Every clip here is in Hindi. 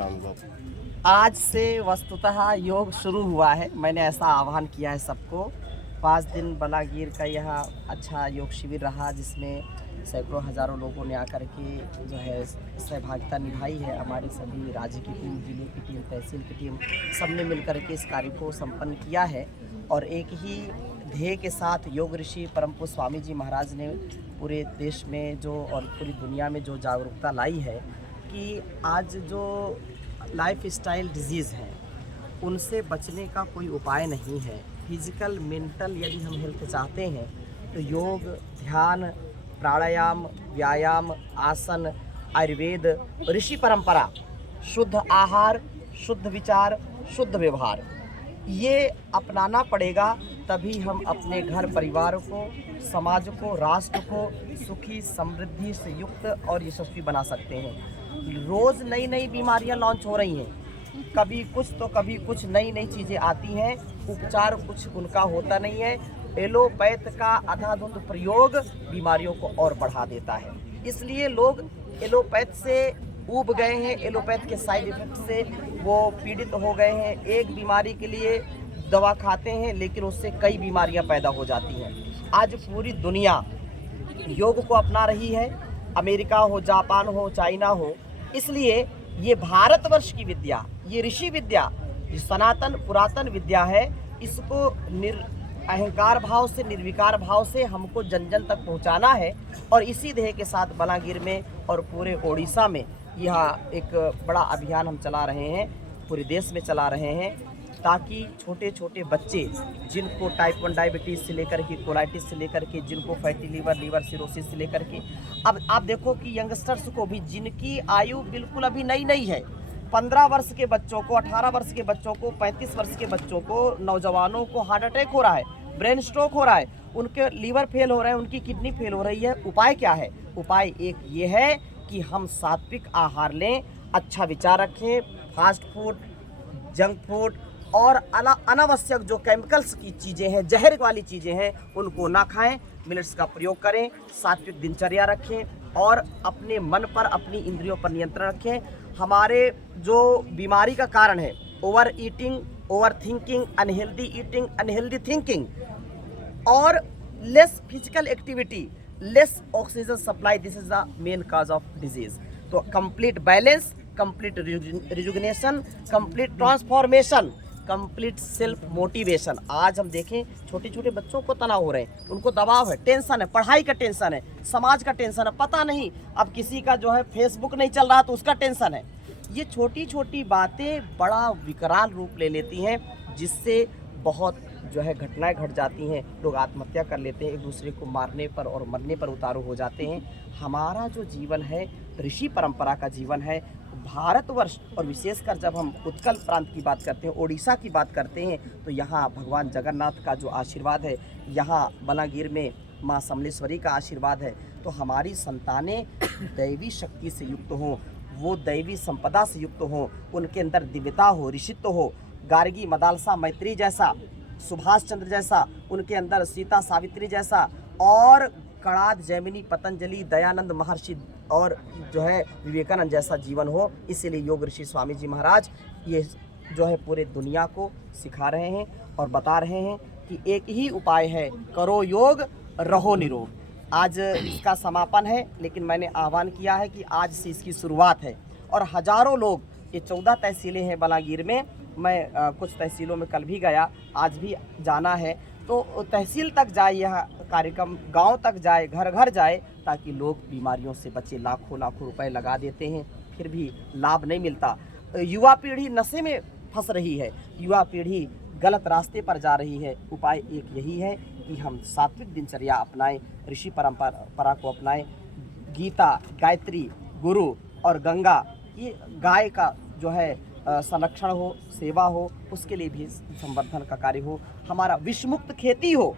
का अनुभव? आज से वस्तुतः योग शुरू हुआ है। मैंने ऐसा आह्वान किया है सबको। 5 दिन बलागीर का यह अच्छा योग शिविर रहा, जिसमें सैकड़ों हज़ारों लोगों ने आकर के जो है सहभागिता निभाई है। हमारी सभी राज्य की टीम, जिले की टीम, तहसील की टीम, सब ने मिलकर के इस कार्य को संपन्न किया है। और एक ही ध्येय के साथ योग ऋषि परम पूज्य स्वामी जी महाराज ने पूरे देश में जो और पूरी दुनिया में जो जागरूकता लाई है कि आज जो लाइफ स्टाइल डिजीज़ हैं उनसे बचने का कोई उपाय नहीं है। फिजिकल, मेंटल यदि हम हेल्थ चाहते हैं तो योग, ध्यान, प्राणायाम, व्यायाम, आसन, आयुर्वेद, ऋषि परंपरा, शुद्ध आहार, शुद्ध विचार, शुद्ध व्यवहार, ये अपनाना पड़ेगा। तभी हम अपने घर परिवार को, समाज को, राष्ट्र को सुखी, समृद्धि से युक्त और यशस्वी बना सकते हैं। रोज़ नई नई बीमारियां लॉन्च हो रही हैं, कभी कुछ तो कभी कुछ नई नई चीज़ें आती हैं। उपचार कुछ उनका होता नहीं है। एलोपैथ का अंधाधुंध प्रयोग बीमारियों को और बढ़ा देता है। इसलिए लोग एलोपैथ से ऊब गए हैं, एलोपैथ के साइड इफेक्ट से वो पीड़ित हो गए हैं। एक बीमारी के लिए दवा खाते हैं लेकिन उससे कई बीमारियां पैदा हो जाती हैं। आज पूरी दुनिया योग को अपना रही है, अमेरिका हो, जापान हो, चाइना हो। इसलिए ये भारतवर्ष की विद्या, ये ऋषि विद्या, ये सनातन पुरातन विद्या है, इसको अहंकार भाव से, निर्विकार भाव से हमको जन जन तक पहुंचाना है। और इसी ध्येय के साथ बलागीर में और पूरे ओडिशा में यह एक बड़ा अभियान हम चला रहे हैं, पूरे देश में चला रहे हैं, ताकि छोटे छोटे बच्चे जिनको टाइप 1 डायबिटीज़ से लेकर के, कोलाइटिस से लेकर के, जिनको फैटी लीवर सिरोसिस से लेकर के, अब आप देखो कि यंगस्टर्स को भी, जिनकी आयु बिल्कुल अभी नई नई है, 15 वर्ष के बच्चों को, 18 वर्ष के बच्चों को, 35 वर्ष के बच्चों को, नौजवानों को हार्ट अटैक हो रहा है, ब्रेन स्ट्रोक हो रहा है, उनके लीवर फेल हो रहे हैं, उनकी किडनी फेल हो रही है। उपाय क्या है? उपाय एक ये है कि हम सात्विक आहार लें, अच्छा विचार रखें, फास्ट फूड, जंक फूड और अनावश्यक जो केमिकल्स की चीज़ें हैं, जहर वाली चीज़ें हैं, उनको ना खाएं। मिलेट्स का प्रयोग करें, सात्विक दिनचर्या रखें और अपने मन पर, अपनी इंद्रियों पर नियंत्रण रखें। हमारे जो बीमारी का कारण है, over eating, over thinking, unhealthy eating, unhealthy thinking और less physical activity, less oxygen supply, this is the main cause of disease. तो complete balance, complete rejuvenation, complete transformation, complete self motivation. आज हम देखें छोटे छोटे बच्चों को तनाव हो रहे हैं, उनको दबाव है, टेंशन है, पढ़ाई का टेंशन है, समाज का टेंशन है, पता नहीं अब किसी का जो है फेसबुक नहीं चल रहा तो उसका टेंशन है। ये छोटी छोटी बातें बड़ा विकराल रूप ले लेती हैं, जिससे बहुत जो है घटनाएं घट जाती हैं। लोग आत्महत्या कर लेते हैं, एक दूसरे को मारने पर और मरने पर उतारू हो जाते हैं। हमारा जो जीवन है ऋषि परंपरा का जीवन है। भारतवर्ष और विशेषकर जब हम उत्कल प्रांत की बात करते हैं, ओडिशा की बात करते हैं, तो यहाँ भगवान जगन्नाथ का जो आशीर्वाद है, यहाँ बलागीर में माँ समलेश्वरी का आशीर्वाद है। तो हमारी संतानें दैवी शक्ति से युक्त हों, वो दैवी संपदा से युक्त हों, उनके अंदर दिव्यता हो, ऋषित्व हो, गार्गी, मदालसा, मैत्री जैसा, सुभाष चंद्र जैसा, उनके अंदर सीता सावित्री जैसा, और कणाद, जैमिनी, पतंजलि, दयानंद महर्षि और जो है विवेकानंद जैसा जीवन हो। इसीलिए योग ऋषि स्वामी जी महाराज ये जो है पूरे दुनिया को सिखा रहे हैं और बता रहे हैं कि एक ही उपाय है, करो योग, रहो निरोग। आज इसका समापन है, लेकिन मैंने आह्वान किया है कि आज से इसकी शुरुआत है और हजारों लोग, ये 14 तहसीलें हैं बलागीर में, मैं कुछ तहसीलों में कल भी गया, आज भी जाना है, तो तहसील तक जाए यह कार्यक्रम, गांव तक जाए, घर घर जाए, ताकि लोग बीमारियों से बचे। लाखों लाखों रुपए लगा देते हैं, फिर भी लाभ नहीं मिलता। युवा पीढ़ी नशे में फंस रही है, युवा पीढ़ी गलत रास्ते पर जा रही है। उपाय एक यही है कि हम सात्विक दिनचर्या अपनाएं, ऋषि परंपरा को अपनाएं। गीता, गायत्री, गुरु और गंगा, ये गाय का जो है संरक्षण हो, सेवा हो, उसके लिए भी संवर्धन का कार्य हो। हमारा विषमुक्त खेती हो,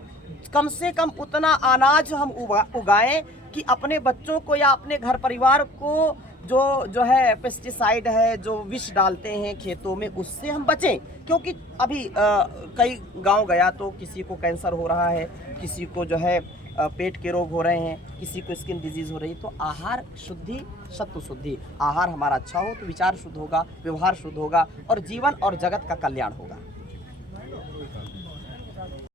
कम से कम उतना अनाज हम उगाएं कि अपने बच्चों को या अपने घर परिवार को जो है पेस्टिसाइड है, जो विष डालते हैं खेतों में, उससे हम बचें। क्योंकि अभी कई गांव गया तो किसी को कैंसर हो रहा है, किसी को जो है पेट के रोग हो रहे हैं, किसी को स्किन डिजीज़ हो रही है, तो आहार शुद्धि, सत्व शुद्धि, आहार हमारा अच्छा हो तो विचार शुद्ध होगा, व्यवहार शुद्ध होगा और जीवन और जगत का कल्याण होगा।